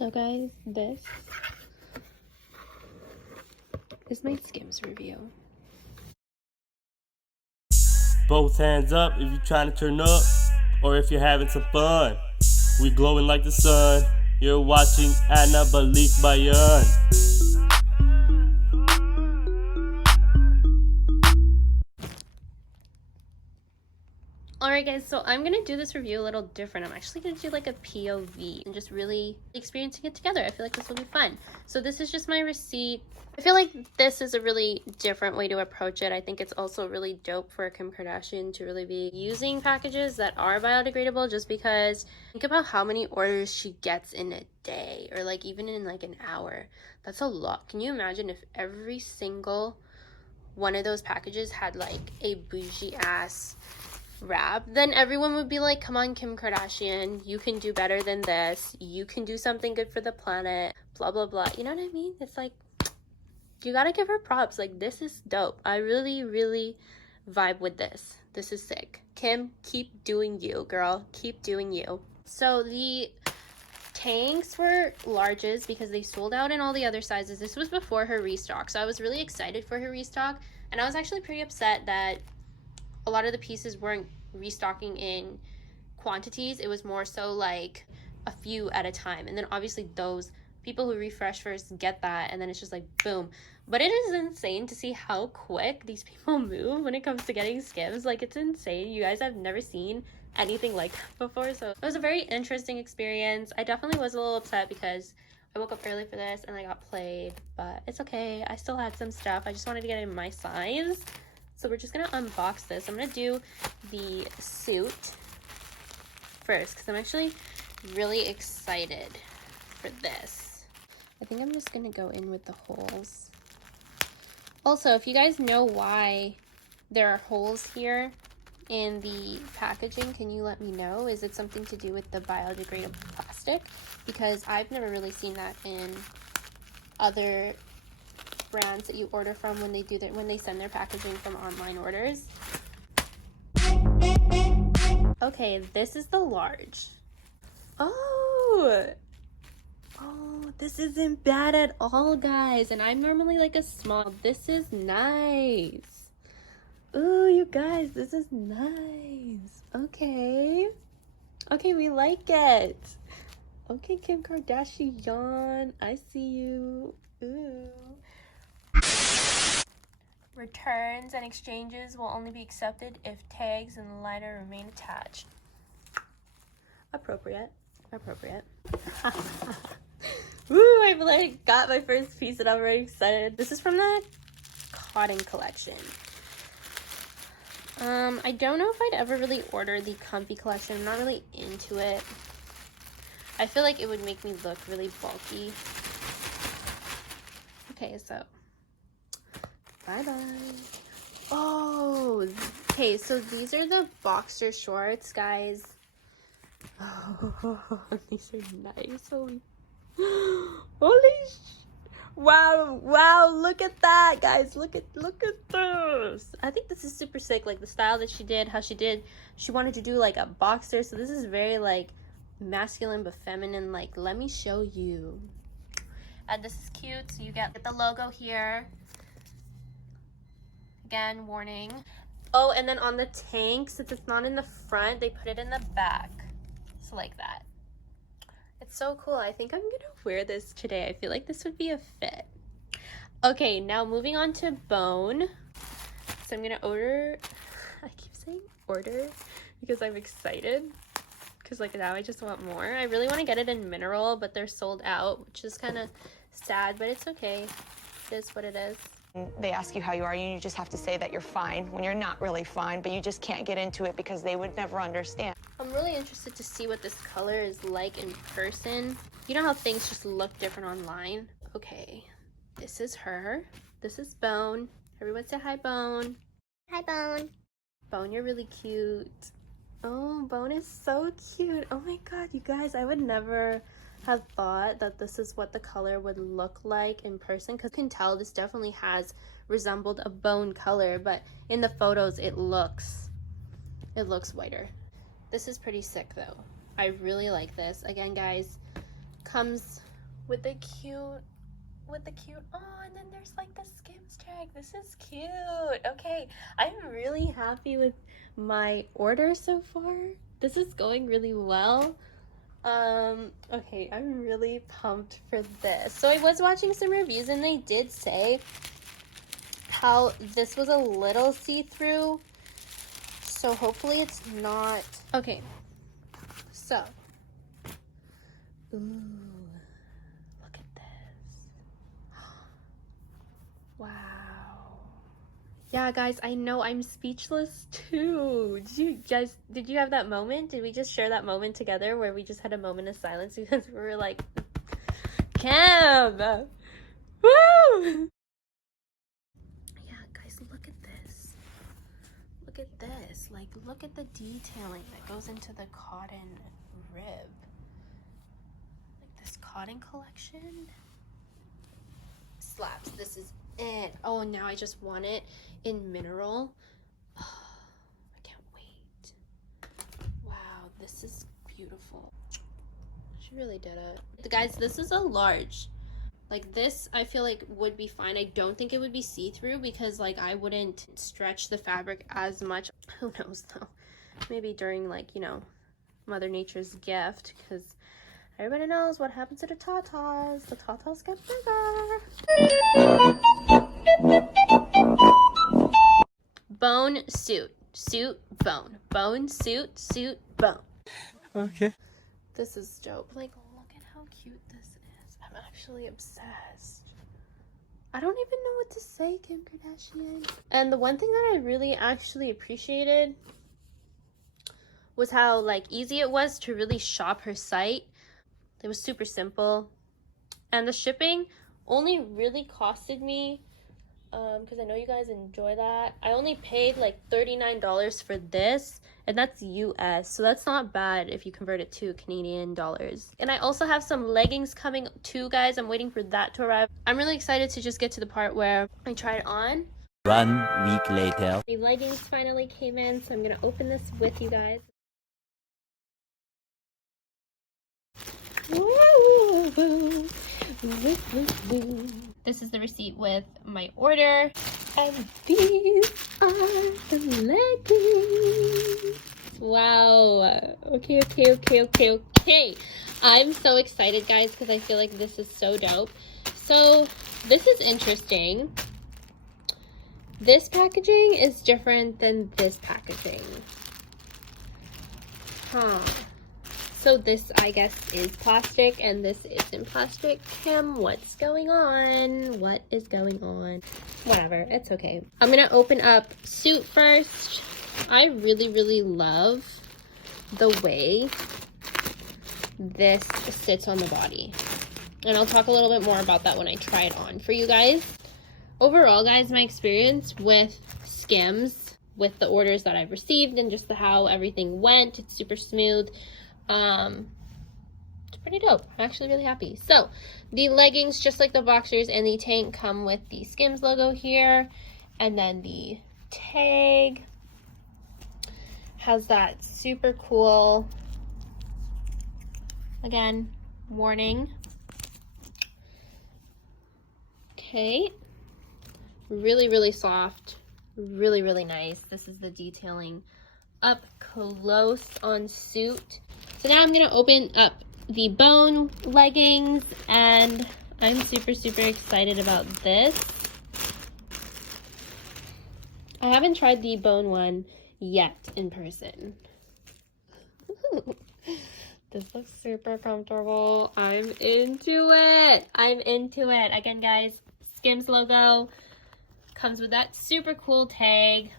So guys, this is my Skims review. Both hands up if you're trying to turn up, or if you're having some fun. We glowing like the sun. You're watching Anna Balikbayan. Alright guys, so I'm gonna do this review a little different. I'm actually gonna do like a POV and just really experiencing it together. I feel like this will be fun. So this is just my receipt. I feel like this is a really different way to approach it. I think it's also really dope for Kim Kardashian to really be using packages that are biodegradable, just because think about how many orders she gets in a day, or like even in like an hour. That's a lot. Can you imagine if every single one of those packages had like a bougie ass wrap? Then everyone would be like, come on, Kim Kardashian, you can do better than this, you can do something good for the planet, blah blah blah. You know what I mean? It's like, you gotta give her props. Like, this is dope. I really vibe with this. This is sick. Kim, keep doing you, girl. Keep doing you. So the tanks were larges because they sold out in all the other sizes. This was before her restock, so I was really excited for her restock, and I was actually pretty upset that a lot of the pieces weren't restocking in quantities. It was more so like a few at a time, and then obviously those people who refresh first get that, and then it's just like boom. But it is insane to see how quick these people move when it comes to getting Skims. Like, it's insane. You guys have never seen anything like that before, so it was a very interesting experience. I definitely was a little upset because I woke up early for this and I got played, but it's okay. I still had some stuff. I just wanted to get in my size. So we're just gonna unbox this. I'm gonna do the suit first because I'm actually really excited for this. I think I'm just gonna go in with the holes. Also, if you guys know why there are holes here in the packaging, can you let me know? Is it something to do with the biodegradable plastic? Because I've never really seen that in other brands that you order from when they do that, when they send their packaging from online orders. Okay, this is the large. Oh, this isn't bad at all, guys. And I'm normally like a small. This is nice. Ooh, you guys, this is nice. Okay, we like it. Okay, Kim Kardashian, I see you. Ooh. Returns and exchanges will only be accepted if tags and the liner remain attached. Appropriate. Woo, I like got my first piece and I'm very excited. This is from the Cotton collection. I don't know if I'd ever really order the Comfy collection. I'm not really into it. I feel like it would make me look really bulky. Okay, so bye-bye. Oh, okay, so these are the boxer shorts, guys. Oh, these are nice. Holy wow, look at that, guys. Look at this. I think this is super sick. Like, the style that she did, how she wanted to do like a boxer. So this is very like masculine but feminine. Like, let me show you. And this is cute. So you get the logo here. Again, warning. Oh, and then on the tank, since it's not in the front, they put it in the back. So like that. It's so cool. I think I'm gonna wear this today. I feel like this would be a fit. Okay, now moving on to Bone. So I'm gonna order. I keep saying order because I'm excited. Because like now I just want more. I really want to get it in mineral, but they're sold out, which is kind of sad, but it's okay. It is what it is. They ask you how you are, and you just have to say that you're fine when you're not really fine, but you just can't get into it because they would never understand. I'm really interested to see what this color is like in person. You know how things just look different online? Okay, this is her. This is Bone. Everyone say hi, Bone. Hi, Bone. Bone, you're really cute. Oh, Bone is so cute. Oh my god, you guys, I would never have thought that this is what the color would look like in person, because you can tell this definitely has resembled a bone color, but in the photos it looks whiter. This is pretty sick though. I really like this. Again, guys, comes with the cute, oh, and then there's like the Skims tag. This is cute. Okay, I'm really happy with my order so far. This is going really well. Okay, I'm really pumped for this. So I was watching some reviews and they did say how this was a little see-through, so hopefully it's not. Okay, so ooh, look at this. Wow. Yeah, guys, I know I'm speechless too. Did you have that moment? Did we just share that moment together where we just had a moment of silence because we were like, Cam! Woo! Yeah, guys, look at this. Look at this. Like, look at the detailing that goes into the cotton rib. Like this cotton collection. Slaps. This is it. Oh, now I just want it in mineral. Oh, I can't wait. Wow, this is beautiful. She really did it. Guys, this is a large. Like this, I feel like would be fine. I don't think it would be see-through because like I wouldn't stretch the fabric as much. Who knows though? Maybe during like, you know, Mother Nature's gift, because everybody knows what happens to the tatas. The tatas get bigger. Bone, suit, suit, bone. Bone, suit, suit, bone. Okay. This is dope. Like, look at how cute this is. I'm actually obsessed. I don't even know what to say, Kim Kardashian. And the one thing that I really actually appreciated was how like easy it was to really shop her site. It was super simple. And the shipping only really costed me, because I know you guys enjoy that, I only paid like $39 for this, and that's US, so that's not bad if you convert it to Canadian dollars. And I also have some leggings coming too, guys. I'm waiting for that to arrive. I'm really excited to just get to the part where I try it on. 1 week later. The leggings finally came in, so I'm gonna open this with you guys. This is the receipt with my order, and these are the leggings. Wow. Okay. I'm so excited, guys, because I feel like this is so dope. So this is interesting. This packaging is different than this packaging. So this, I guess, is plastic, and this isn't plastic. Kim, what's going on? What is going on? Whatever, it's okay. I'm gonna open up suit first. I really love the way this sits on the body. And I'll talk a little bit more about that when I try it on for you guys. Overall, guys, my experience with Skims, with the orders that I've received and just how everything went, it's super smooth. It's pretty dope. I'm actually really happy. So the leggings, just like the boxers and the tank, come with the Skims logo here, and then the tag has that super cool, again, warning. Okay, really soft, really nice. This is the detailing up close on suit. So now I'm gonna open up the bone leggings, and I'm super excited about this. I haven't tried the bone one yet in person. This looks super comfortable. I'm into it. Again, guys, Skims logo comes with that super cool tag.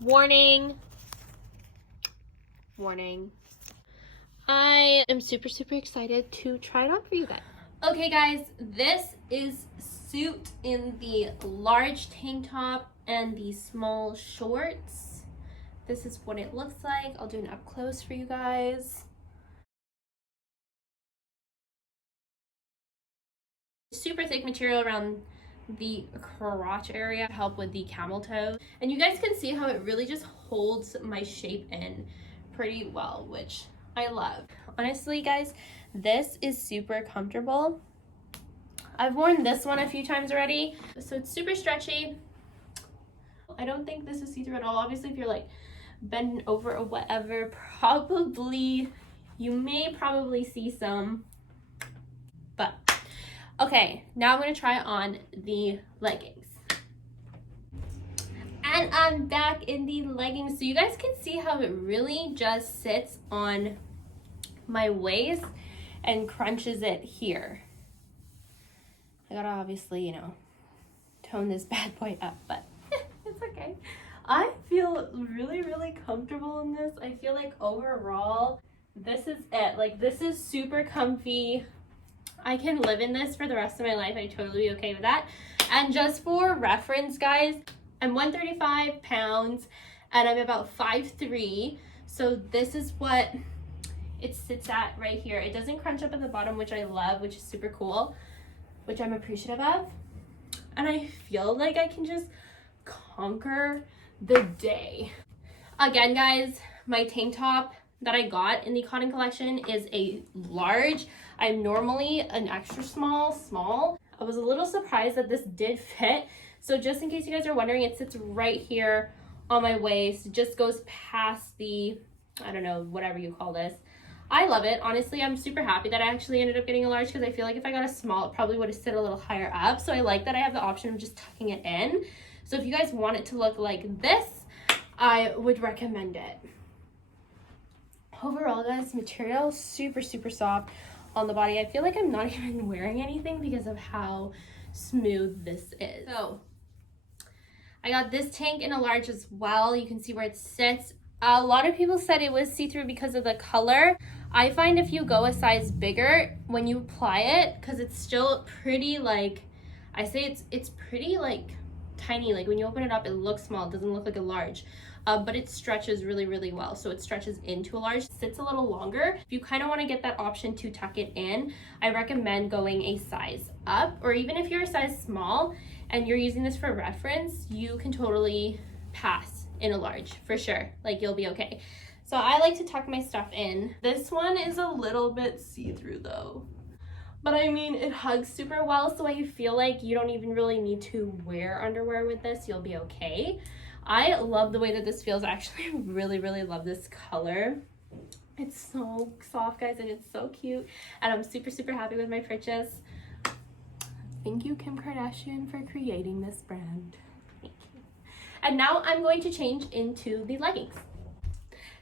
Warning. I am super excited to try it on for you guys. Okay, guys, this is suit in the large tank top and the small shorts. This is what it looks like. I'll do an up close for you guys. Super thick material around the crotch area to help with the camel toe, and you guys can see how it really just holds my shape in pretty well, which I love. Honestly, guys, this is super comfortable. I've worn this one a few times already, so it's super stretchy. I don't think this is see-through at all. Obviously, if you're like bending over or whatever, you may probably see some, but okay, now I'm gonna try on the leggings. And I'm back in the leggings, so you guys can see how it really just sits on my waist and crunches it here. I gotta obviously, you know, tone this bad boy up, but it's okay. I feel really, really comfortable in this. I feel like overall, this is it. Like, this is super comfy. I can live in this for the rest of my life. I'd totally be okay with that. And just for reference, guys, I'm 135 pounds and I'm about 5'3". So this is what it sits at right here. It doesn't crunch up at the bottom, which I love, which is super cool, which I'm appreciative of. And I feel like I can just conquer the day. Again, guys, my tank top that I got in the cotton collection is a large. I'm normally an extra small. I was a little surprised that this did fit. So just in case you guys are wondering, it sits right here on my waist. It just goes past the, I don't know, whatever you call this. I love it. Honestly, I'm super happy that I actually ended up getting a large, because I feel like if I got a small, it probably would have sit a little higher up. So I like that I have the option of just tucking it in. So if you guys want it to look like this, I would recommend it. Overall, guys, material super soft on the body. I feel like I'm not even wearing anything because of how smooth this is. So I got this tank in a large as well. You can see where it sits. A lot of people said it was see-through because of the color. I find if you go a size bigger when you apply it, because it's still pretty, like, I say it's pretty like tiny. Like when you open it up, it looks small. It doesn't look like a large. But it stretches really well. So it stretches into a large, sits a little longer. If you kind of want to get that option to tuck it in, I recommend going a size up, or even if you're a size small and you're using this for reference, you can totally pass in a large for sure. Like, you'll be okay. So I like to tuck my stuff in. This one is a little bit see-through though. But I mean, it hugs super well, so I feel like you don't even really need to wear underwear with this. You'll be okay. I love the way that this feels. I actually really love this color. It's so soft, guys, and it's so cute. And I'm super happy with my purchase. Thank you, Kim Kardashian, for creating this brand. Thank you. And now I'm going to change into the leggings.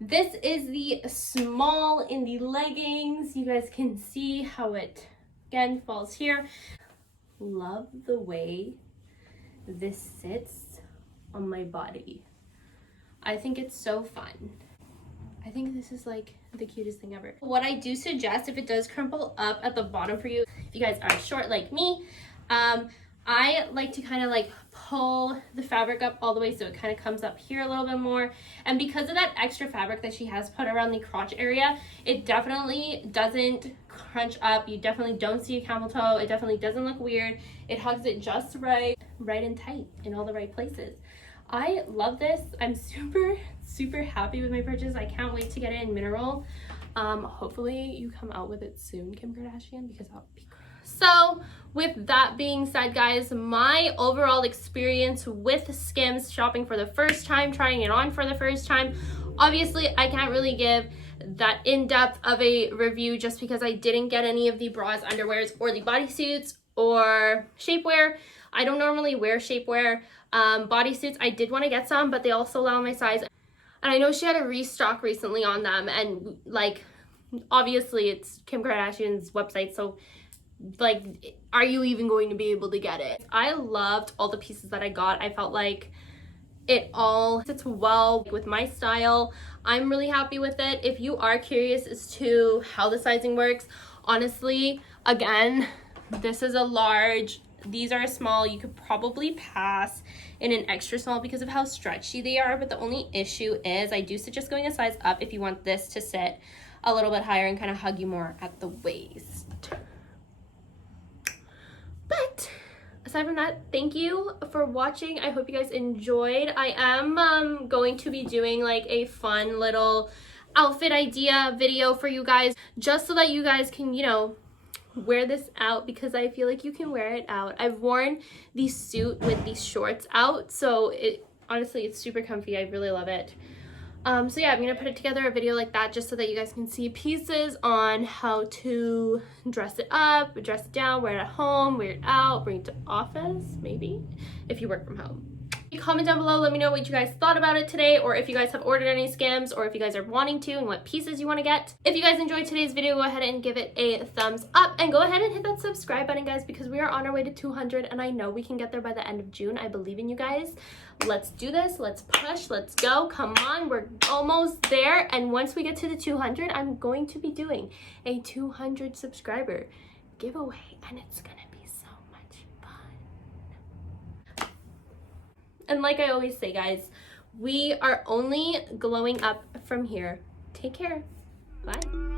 This is the small in the leggings. You guys can see how it, again, falls here. Love the way this sits on my body. I think it's so fun. I think this is like the cutest thing ever. What I do suggest, if it does crumple up at the bottom for you, if you guys are short like me, I like to kind of like pull the fabric up all the way so it kind of comes up here a little bit more. And because of that extra fabric that she has put around the crotch area, it definitely doesn't crunch up. You definitely don't see a camel toe. It definitely doesn't look weird. It hugs it just right and tight in all the right places. I love this. I'm super happy with my purchase. I can't wait to get it in mineral. Hopefully you come out with it soon, Kim Kardashian, because that would be great. So with that being said, guys, my overall experience with Skims, shopping for the first time, trying it on for the first time, obviously I can't really give that in-depth of a review just because I didn't get any of the bras, underwears, or the bodysuits or shapewear. I don't normally wear shapewear. Bodysuits, I did want to get some, but they also allow my size. And I know she had a restock recently on them, and like, obviously it's Kim Kardashian's website, so like, are you even going to be able to get it? I loved all the pieces that I got. I felt like it all sits well with my style. I'm really happy with it. If you are curious as to how the sizing works, honestly, again, this is a large. These are a small. You could probably pass in an extra small because of how stretchy they are, but the only issue is I do suggest going a size up if you want this to sit a little bit higher and kind of hug you more at the waist. But aside from that, thank you for watching. I hope you guys enjoyed. I am going to be doing like a fun little outfit idea video for you guys, just so that you guys can, you know, wear this out, because I feel like you can wear it out. I've worn the suit with these shorts out, so it honestly, it's super comfy. I really love it. So yeah, I'm gonna put it together a video like that just so that you guys can see pieces on how to dress it up, dress it down, wear it at home, wear it out, bring it to office, maybe, if you work from home. Comment down below, let me know what you guys thought about it today, or if you guys have ordered any Skims, or if you guys are wanting to and what pieces you want to get. If you guys enjoyed today's video, go ahead and give it a thumbs up, and go ahead and hit that subscribe button, guys, because we are on our way to 200, and I know we can get there by the end of June. I believe in you guys. Let's do this. Let's push. Let's go. Come on. We're almost there. And once we get to the 200, I'm going to be doing a 200 subscriber giveaway, and it's gonna be so much fun. And like I always say, guys, we are only glowing up from here. Take care. Bye.